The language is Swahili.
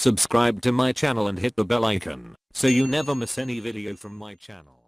Subscribe to my channel and hit the bell icon so you never miss any video from my channel.